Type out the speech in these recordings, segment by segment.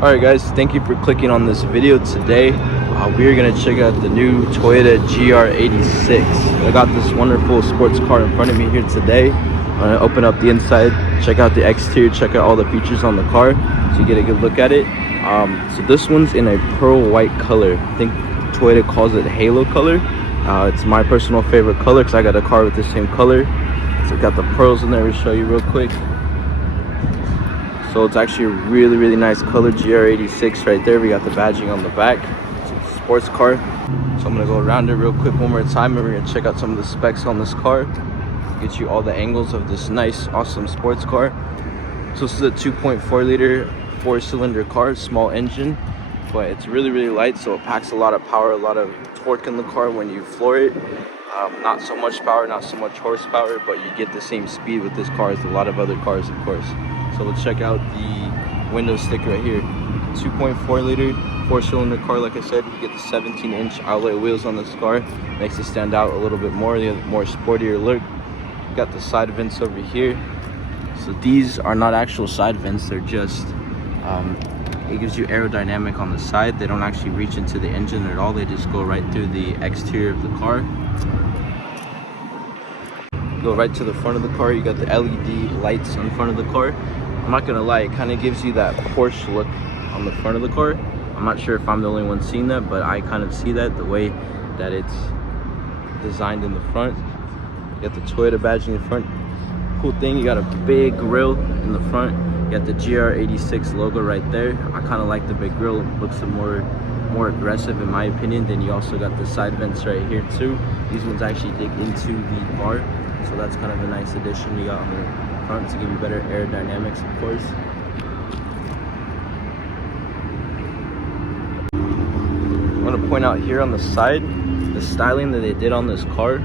Alright guys, thank you for clicking on this video today. We are going to check out the new Toyota GR86. I got this wonderful sports car in front of me here today. I'm going to open up the inside, check out the exterior, check out all the features on the car so you get a good look at it. So this one's in a pearl white color. I think Toyota calls it halo color. It's my personal favorite color because I got a car with the same color. So got the pearls in there to show you real quick. So it's actually a really nice color, GR86 right there. We got the badging on the back. It's a sports car. So I'm gonna go around it real quick one more time and we're gonna check out some of the specs on this car. Get you all the angles of this nice, awesome sports car. So this is a 2.4 liter, 4-cylinder car, small engine, but it's really light, so it packs a lot of power, a lot of torque in the car when you floor it. Not so much power, not so much horsepower, but you get the same speed with this car as a lot of other cars, of course. So let's check out the window stick right here. 2.4 liter, 4-cylinder car, like I said. You get the 17-inch alloy wheels on this car. Makes it stand out a little bit more, the more sportier look. You got the side vents over here. So these are not actual side vents, they're just, it gives you aerodynamic on the side. They don't actually reach into the engine at all. They just go right through the exterior of the car. Go right to the front of the car. You got the LED lights on the front of the car. I'm not gonna lie, it kind of gives you that Porsche look on the front of the car. I'm not sure if I'm the only one seeing that, but I kind of see that the way that it's designed in the front. You got the Toyota badge in the front. Cool thing, you got a big grille in the front. You got the GR86 logo right there. I kind of like the big grille. It looks more aggressive in my opinion. Then you also got the side vents right here too. These ones actually dig into the car, so that's kind of a nice addition you got on the front to give you better aerodynamics, of course. I want to point out here on the side, the styling that they did on this car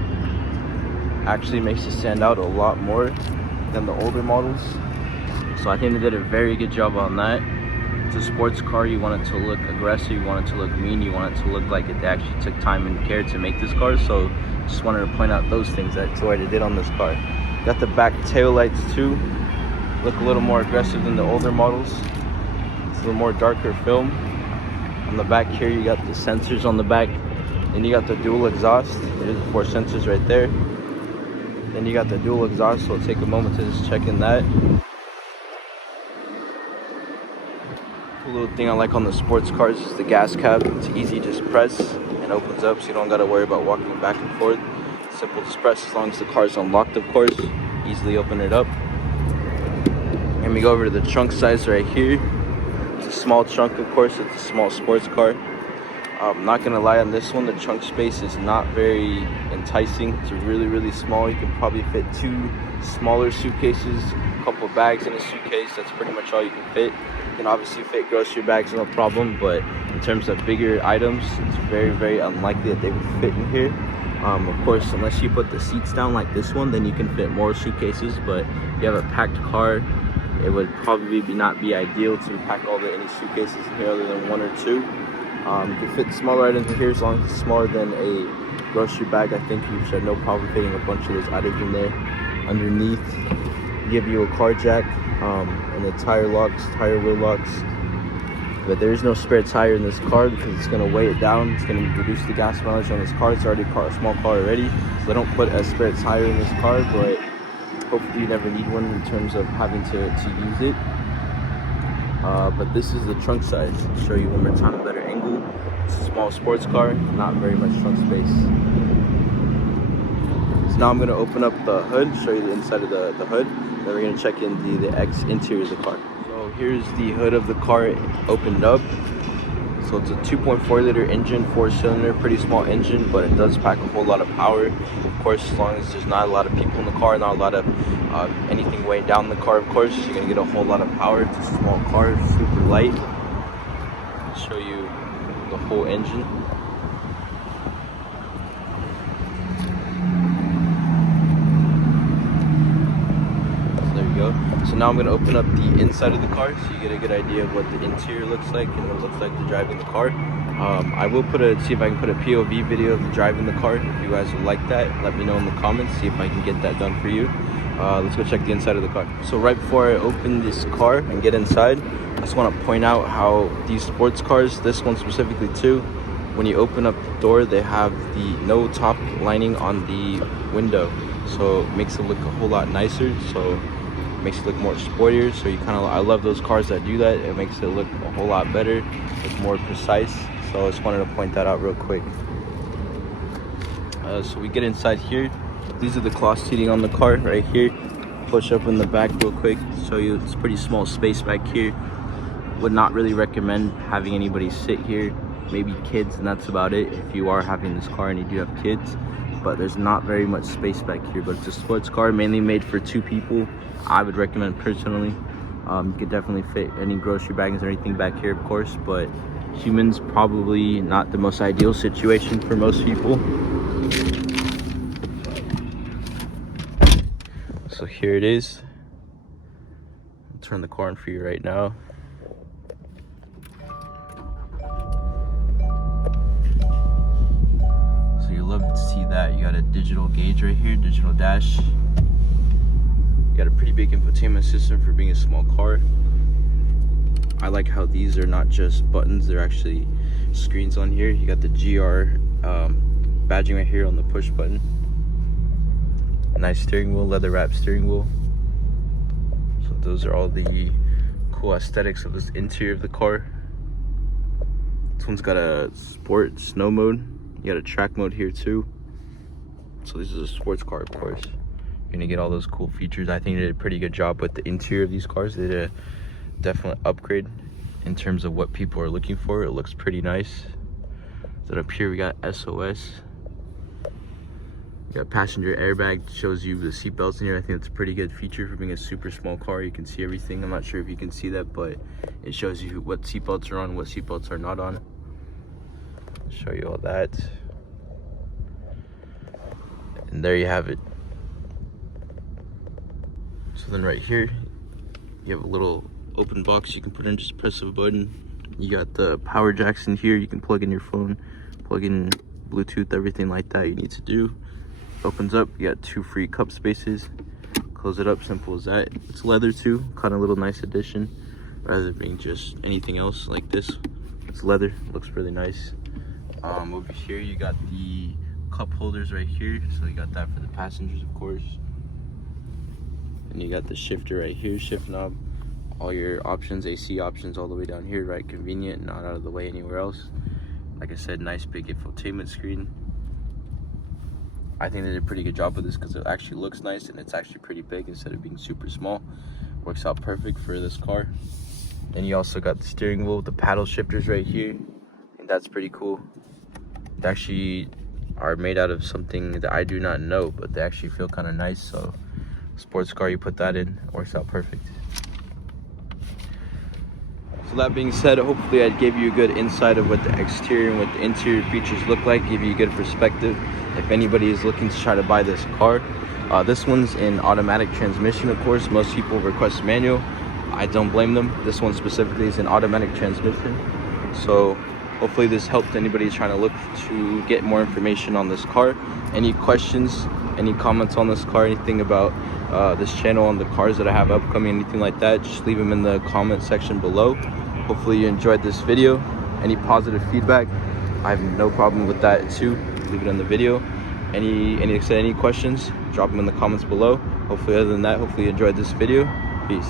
actually makes it stand out a lot more than the older models. So I think they did a very good job on that. It's a sports car, you want it to look aggressive, you want it to look mean, you want it to look like they actually took time and care to make this car. So just wanted to point out those things that Toyota did on this car. Got the back tail lights too. Look a little more aggressive than the older models. It's a little more darker film. On the back here you got the sensors on the back. Then you got the dual exhaust. There's the 4 sensors right there. Then you got the dual exhaust, so I'll take a moment to just check in that. A little thing I like on the sports cars is the gas cap. It's easy, just press and opens up, so you don't got to worry about walking back and forth. Simple to press as long as the car is unlocked, of course. Easily open it up. And we go over to the trunk size right here. It's a small trunk, of course. It's a small sports car. I'm not gonna lie, on this one the trunk space is not very enticing. It's really small. You can probably fit 2 smaller suitcases, a couple bags in a suitcase. That's pretty much all you can fit. You can obviously fit grocery bags, no problem, but in terms of bigger items, it's very unlikely that they would fit in here. Of course, unless you put the seats down like this one, then you can fit more suitcases. But if you have a packed car, it would probably not be ideal to pack any suitcases in here other than 1 or 2. You can fit smaller items in here as long as it's smaller than a grocery bag. I think you should have no problem fitting a bunch of those items in there. Underneath, give you a car jack and the tire locks, tire wheel locks. But there is no spare tire in this car because it's going to weigh it down. It's going to reduce the gas mileage on this car. It's already a small car already, so they don't put a spare tire in this car, but hopefully you never need one in terms of having to use it. But this is the trunk size. I'll show you one more time, a better angle. It's a small sports car, not very much trunk space. So now I'm going to open up the hood, show you the inside of the hood. Then we're going to check in the interior of the car. So here's the hood of the car opened up. So it's a 2.4 liter engine, 4-cylinder, pretty small engine, but it does pack a whole lot of power. Of course, as long as there's not a lot of people in the car, not a lot of anything weighing down the car, of course, you're gonna get a whole lot of power. It's a small car, super light. I'll show you the whole engine. So now I'm going to open up the inside of the car so you get a good idea of what the interior looks like and what it looks like to driving the car. I will see if I can put a POV video of driving the car. If you guys would like that, let me know in the comments, see if I can get that done for you. Let's go check the inside of the car. So right before I open this car and get inside, I just want to point out how these sports cars, this one specifically too, when you open up the door, they have the no top lining on the window, so it makes it look a whole lot nicer. So it makes it look more sportier. So you kind of, I love those cars that do that. It makes it look a whole lot better. It's more precise. So I just wanted to point that out real quick. So we get inside here. These are the cloth seating on the car right here. Push up in the back real quick, show you it's pretty small space back here. Would not really recommend having anybody sit here, maybe kids, and that's about it if you are having this car and you do have kids. But there's not very much space back here. But it's a sports car mainly made for 2 people. I would recommend personally. You could definitely fit any grocery bags or anything back here, of course, but humans probably not the most ideal situation for most people. So here it is. I'll turn the car on for you right now. So you'll love to see that. You got a digital gauge right here, digital dash. You got a pretty big infotainment system for being a small car. I like how these are not just buttons, they're actually screens on here. You got the GR badging right here on the push button. Nice steering wheel, leather wrapped steering wheel. So those are all the cool aesthetics of this interior of the car. This one's got a sport snow mode. You got a track mode here too. So this is a sports car, of course. You're gonna get all those cool features. I think they did a pretty good job with the interior of these cars. They did a definite upgrade in terms of what people are looking for. It looks pretty nice. Then up here we got SOS. You got passenger airbag, shows you the seat belts in here. I think that's a pretty good feature for being a super small car. You can see everything. I'm not sure if you can see that, but it shows you what seat belts are on, what seat belts are not on. I'll show you all that. And there you have it. So then right here, you have a little open box you can put in, just press a button. You got the power jacks in here. You can plug in your phone, plug in Bluetooth, everything like that you need to do. Opens up, you got 2 free cup spaces. Close it up, simple as that. It's leather too, kind of a little nice addition, rather than being just anything else like this. It's leather, looks really nice. Over here you got the cup holders right here, so you got that for the passengers, of course. And you got the shifter right here, shift knob. All your options, AC options all the way down here, right? Convenient, not out of the way anywhere else. Like I said, nice big infotainment screen. I think they did a pretty good job with this because it actually looks nice and it's actually pretty big instead of being super small. Works out perfect for this car. Then you also got the steering wheel with the paddle shifters right here, and that's pretty cool. They actually are made out of something that I do not know, but they actually feel kind of nice. So sports car, you put that in, works out perfect. So that being said, hopefully I gave you a good insight of what the exterior and what the interior features look like, give you a good perspective if anybody is looking to try to buy this car. This one's in automatic transmission, of course. Most people request manual. I don't blame them. This one specifically is in automatic transmission. So hopefully this helped anybody trying to look to get more information on this car. Any questions, any comments on this car, anything about this channel, on the cars that I have upcoming, anything like that, just leave them in the comment section below. Hopefully you enjoyed this video. Any positive feedback, I have no problem with that too. Leave it in the video. Any questions, drop them in the comments below. Hopefully, other than that, hopefully you enjoyed this video. Peace.